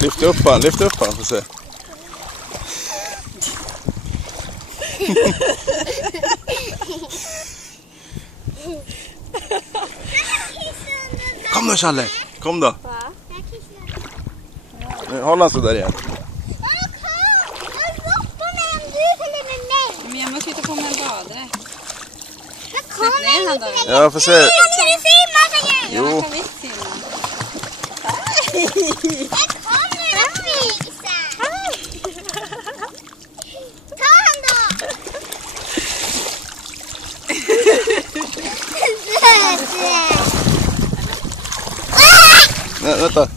Lyft upp han för se. Kom då, Challe. Kom då. Nu håller han så där igen. Men jag måste ju ta på mig en badrätt. Släpp ner han då. Ja, får se. Ja, han kan visst simma. Nej, vänta.